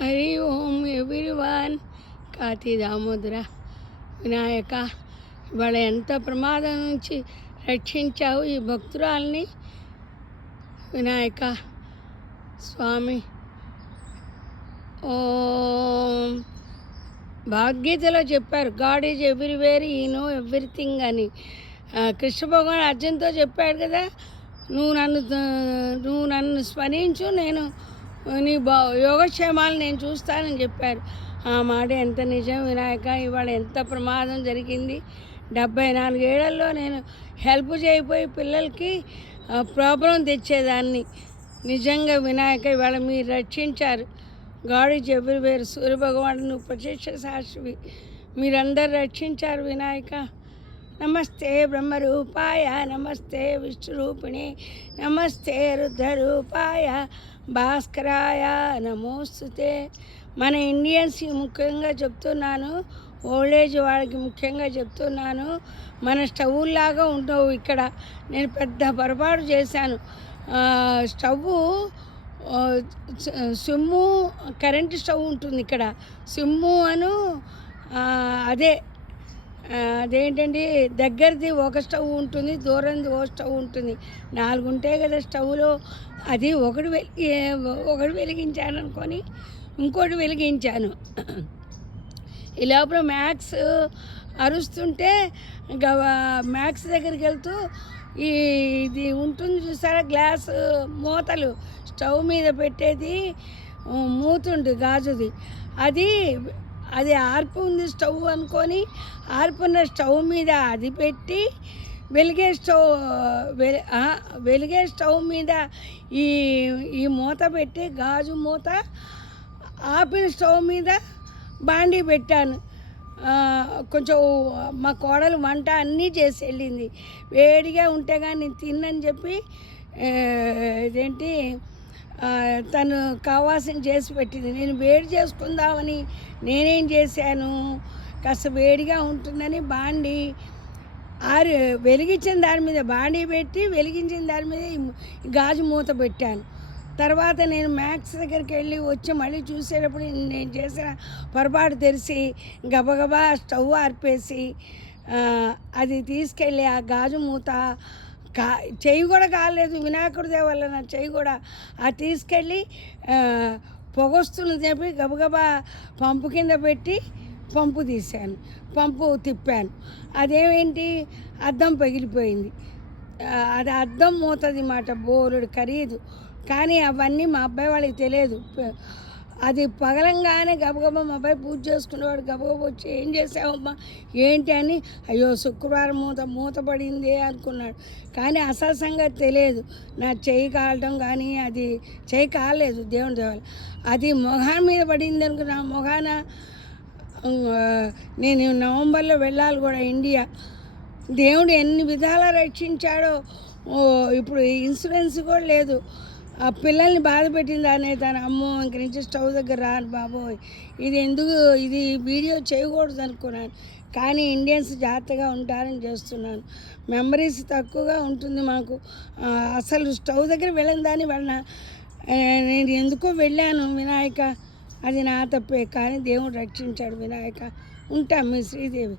హరి ఓం everyone. Karthi Damodara Vinayaka, ఇవాళ ఎంత ప్రమాదం నుంచి రక్షించావు ఈ భక్తురాల్ని వినాయక స్వామి. ఓం భగవద్గీతలో చెప్పారు, గాడ్ ఈజ్ ఎవ్రీవేర్, ఈ నో ఎవ్రీథింగ్ అని. కృష్ణ భగవాన్ అర్జున్తో చెప్పాడు కదా, నువ్వు నన్ను స్మరించు, నేను నీ యోగక్షేమాలు నేను చూస్తానని చెప్పారు. ఆ మాట ఎంత నిజం వినాయక. ఇవాళ ఎంత ప్రమాదం జరిగింది. 74 ఏళ్లలో నేను హెల్ప్ చేయబోయి పిల్లలకి ప్రాబ్లం తెచ్చేదాన్ని. నిజంగా వినాయక ఇవాళ మీరు రక్షించారు. God is everywhere. సూర్యభగవాను నువ్వు ప్రత్యక్ష సాక్షివి, మీరందరూ రక్షించారు వినాయక. నమస్తే బ్రహ్మరూపాయ, నమస్తే విష్ణురూపిణి, నమస్తే రుద్రరూపాయ, భాస్కరాయ నమోస్తుతే. మన ఇండియన్స్కి ముఖ్యంగా చెప్తున్నాను, ఓల్డేజ్ వాళ్ళకి ముఖ్యంగా చెప్తున్నాను, మన స్టవ్లాగా ఉండవు ఇక్కడ. నేను పెద్ద పొరపాటు చేశాను. స్టవ్ సిమ్ము కరెంటు స్టవ్ ఉంటుంది ఇక్కడ. సిమ్ము అను అదేంటండి, దగ్గరది ఒక స్టవ్ ఉంటుంది, దూరంది ఒక స్టవ్ ఉంటుంది. 4 ఉంటాయి కదా స్టవ్లో. అది ఒకటి వెలిగించాను అనుకొని ఇంకోటి వెలిగించాను. ఈ లోపల మ్యాక్స్ అరుస్తుంటే మ్యాక్స్ దగ్గరికి వెళ్తూ ఇది ఉంటుంది చూసారా, గ్లాస్ మూతలు స్టవ్ మీద పెట్టేది మూతుంది గాజుది. అది ఆర్పు ఉంది స్టవ్ అనుకొని ఆర్పున్న స్టవ్ మీద అది పెట్టి వెలిగే స్టవ్ మీద ఈ మూత పెట్టి, గాజు మూత ఆపిన స్టవ్ మీద బాండీ పెట్టాను. కొంచెం మా కోడలు వంట అన్నీ చేసి వెళ్ళింది. వేడిగా ఉంటే కానీ నేను తిన్నని చెప్పి తను కావాల్సిన చేసి పెట్టింది. నేను వేడి చేసుకుందామని నేనేం చేశాను, కాస్త వేడిగా ఉంటుందని బాండీ వెలిగించిన దాని మీద బాండీ పెట్టి, వెలిగించిన దాని మీద గాజు మూత పెట్టాను. తర్వాత నేను మ్యాక్స్ దగ్గరికి వెళ్ళి వచ్చి మళ్ళీ చూసేటప్పుడు నేను చేసిన పొరపాటు తెలిసి గబగబా స్టవ్ ఆర్పేసి అది తీసుకెళ్ళి ఆ గాజు మూత చెయ్యి కూడా కాలేదు, వినాయకుడి దేవల్ల నా చెయ్యి కూడా అది తీసుకెళ్ళి పొగొస్తున్నది చెప్పి గబగబా పంపు కింద పెట్టి పంపు తీశాను, పంపు తిప్పాను. అదేమేంటి, అద్దం పగిలిపోయింది. అది అద్దం మూతది మాట, బోరుడు ఖరీదు. కానీ అవన్నీ మా అబ్బాయి వాళ్ళకి తెలియదు. అది పగలంగానే గబగబా మా అబ్బాయి పూజ చేసుకునేవాడు. గబగబా వచ్చి ఏం చేసావమ్మా ఏంటి అని, అయ్యో శుక్రవారం మూత పడింది అనుకున్నాడు. కానీ అసలు సంగతి తెలియదు. నా చెయ్యి కాలటం కానీ, అది చెయ్యి కాలేదు దేవుని దేవాలి, అది మొహాన్ మీద పడింది అనుకున్నా. మొహాన నేను నవంబర్లో వెళ్ళాలి కూడా ఇండియా. దేవుడు ఎన్ని విధాలా రక్షించాడో. ఇప్పుడు ఇన్సూరెన్స్ కూడా లేదు. ఆ పిల్లల్ని బాధ పెట్టింది అనే తన అమ్మో ఇంక నుంచి స్టవ్ దగ్గర రాను బాబోయ్, ఇది వీడియో చేయకూడదు అనుకున్నాను. కానీ ఇండియన్స్ జాగ్రత్తగా ఉంటారని చేస్తున్నాను. మెమరీస్ తక్కువగా ఉంటుంది మాకు. అసలు స్టవ్ దగ్గర వెళ్ళని దాన్ని నేను ఎందుకో వెళ్ళాను వినాయక. అది నా తప్పే, కానీ దేవుడు రక్షించాడు వినాయక. ఉంటాం మీ శ్రీదేవి.